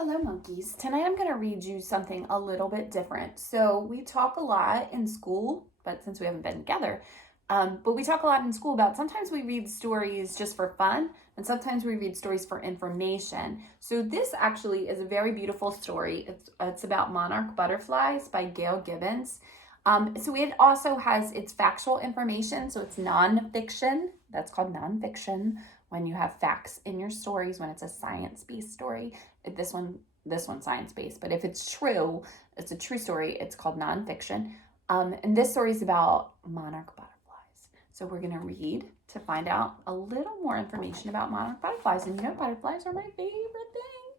Hello, monkeys. Tonight I'm going to read you something a little bit different. So, we talk a lot in school, but since we haven't been together, but we talk a lot in school about sometimes we read stories just for fun, and sometimes we read stories for information. So, this actually is a very beautiful story. It's about monarch butterflies by Gail Gibbons. So, it also has its factual information, so it's nonfiction. That's called nonfiction when you have facts in your stories, when it's a science-based story. This one's science-based, but if it's true, it's a true story, it's called nonfiction. And this story is about monarch butterflies. So we're going to read to find out a little more information about monarch butterflies. And butterflies are my favorite thing.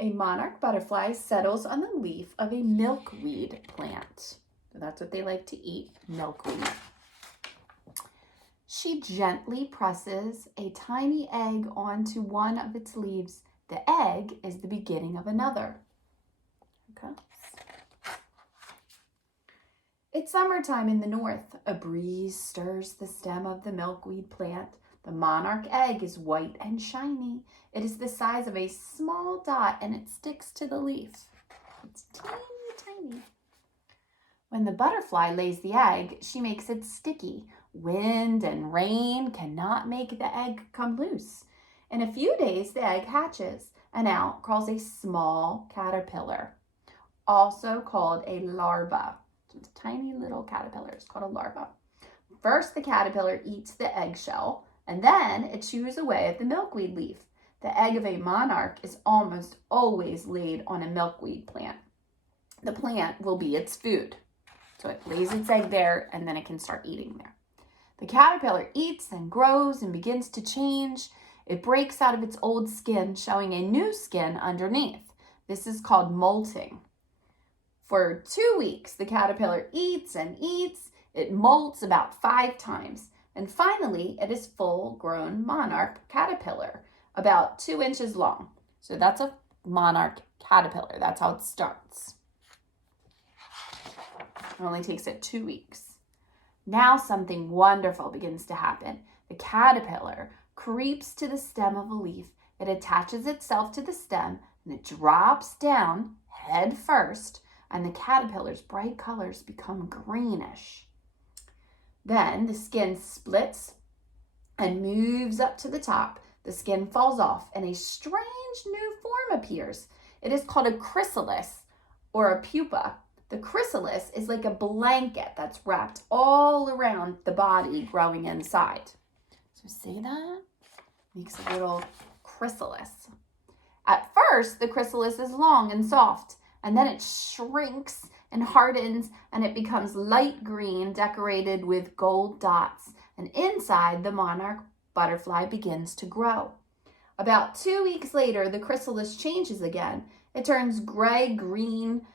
A monarch butterfly settles on the leaf of a milkweed plant. So that's what they like to eat, milkweed. She gently presses a tiny egg onto one of its leaves. The egg is the beginning of another. Okay. It's summertime in the north. A breeze stirs the stem of the milkweed plant. The monarch egg is white and shiny. It is the size of a small dot and it sticks to the leaf. It's tiny. When the butterfly lays the egg, she makes it sticky. Wind and rain cannot make the egg come loose. In a few days, the egg hatches, and out crawls a small caterpillar, also called a larva. It's a tiny little caterpillar. It's called a larva. First, the caterpillar eats the eggshell, and then it chews away at the milkweed leaf. The egg of a monarch is almost always laid on a milkweed plant. The plant will be its food. So it lays its egg there, and then it can start eating there. The caterpillar eats and grows and begins to change. It breaks out of its old skin, showing a new skin underneath. This is called molting. For 2 weeks, the caterpillar eats and eats. It molts about 5 times. And finally, it is full-grown monarch caterpillar, about 2 inches long. So that's a monarch caterpillar. That's how it starts. It only takes it 2 weeks. Now something wonderful begins to happen. The caterpillar creeps to the stem of a leaf. It attaches itself to the stem and it drops down head first, and the caterpillar's bright colors become greenish. Then the skin splits and moves up to the top. The skin falls off and a strange new form appears. It is called a chrysalis or a pupa. The chrysalis is like a blanket that's wrapped all around the body growing inside. So see that? Makes a little chrysalis. At first, the chrysalis is long and soft, and then it shrinks and hardens, and it becomes light green, decorated with gold dots. And inside, the monarch butterfly begins to grow. About 2 weeks later, the chrysalis changes again. It turns gray-green,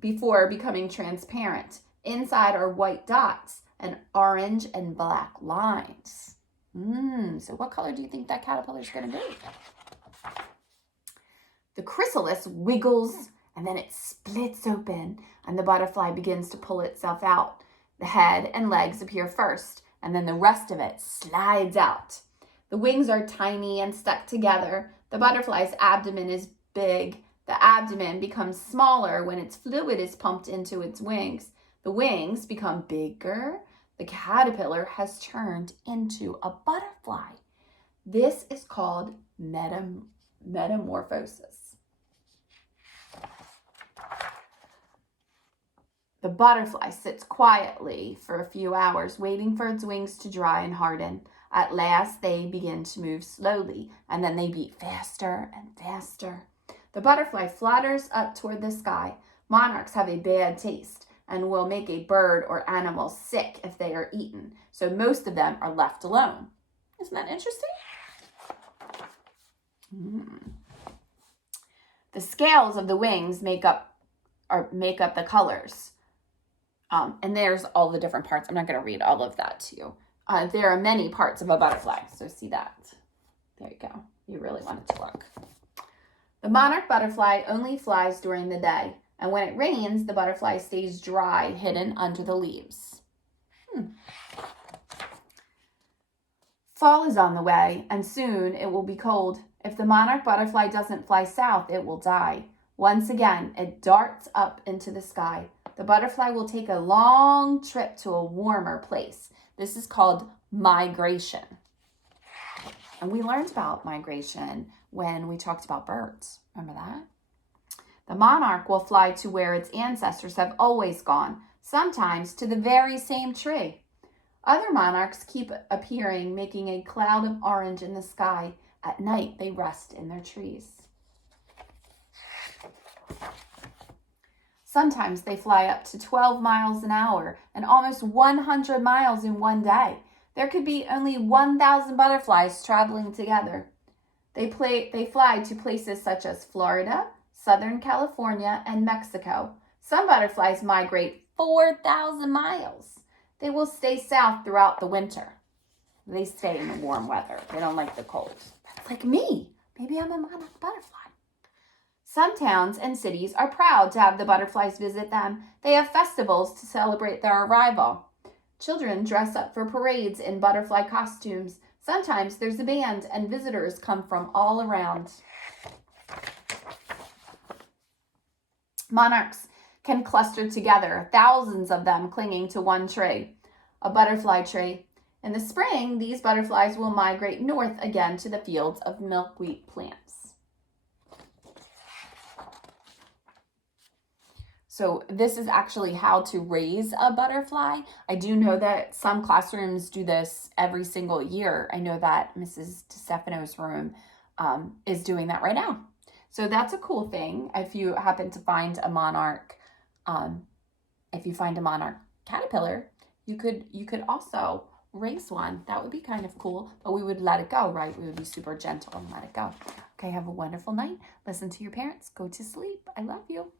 before becoming transparent. Inside are white dots and orange and black lines. So what color do you think that caterpillar is going to be? The chrysalis wiggles and then it splits open and the butterfly begins to pull itself out. The head and legs appear first and then the rest of it slides out. The wings are tiny and stuck together. The butterfly's abdomen is big. The abdomen becomes smaller when its fluid is pumped into its wings. The wings become bigger. The caterpillar has turned into a butterfly. This is called metamorphosis. The butterfly sits quietly for a few hours, waiting for its wings to dry and harden. At last, they begin to move slowly, and then they beat faster and faster. The butterfly flutters up toward the sky. Monarchs have a bad taste and will make a bird or animal sick if they are eaten. So most of them are left alone. Isn't that interesting? The scales of the wings make up the colors. And there's all the different parts. I'm not going to read all of that to you. There are many parts of a butterfly. So see that. There you go. You really wanted to look. The monarch butterfly only flies during the day, and when it rains, the butterfly stays dry, hidden under the leaves. Fall is on the way, and soon it will be cold. If the monarch butterfly doesn't fly south, it will die. Once again, it darts up into the sky. The butterfly will take a long trip to a warmer place. This is called migration. And we learned about migration when we talked about birds. Remember that? The monarch will fly to where its ancestors have always gone, sometimes to the very same tree. Other monarchs keep appearing, making a cloud of orange in the sky. At night, they rest in their trees. Sometimes they fly up to 12 miles an hour and almost 100 miles in one day. There could be only 1,000 butterflies traveling together. They fly to places such as Florida, Southern California, and Mexico. Some butterflies migrate 4,000 miles. They will stay south throughout the winter. They stay in the warm weather. They don't like the cold. Like me. Maybe I'm a monarch butterfly. Some towns and cities are proud to have the butterflies visit them. They have festivals to celebrate their arrival. Children dress up for parades in butterfly costumes. Sometimes there's a band and visitors come from all around. Monarchs can cluster together, thousands of them clinging to one tree, a butterfly tree. In the spring, these butterflies will migrate north again to the fields of milkweed plants. So this is actually how to raise a butterfly. I do know that some classrooms do this every single year. I know that Mrs. DeStefano's room is doing that right now. So that's a cool thing. If you happen to find a monarch, if you find a monarch caterpillar, you could also raise one. That would be kind of cool, but we would let it go, right? We would be super gentle and let it go. Okay, have a wonderful night. Listen to your parents. Go to sleep. I love you.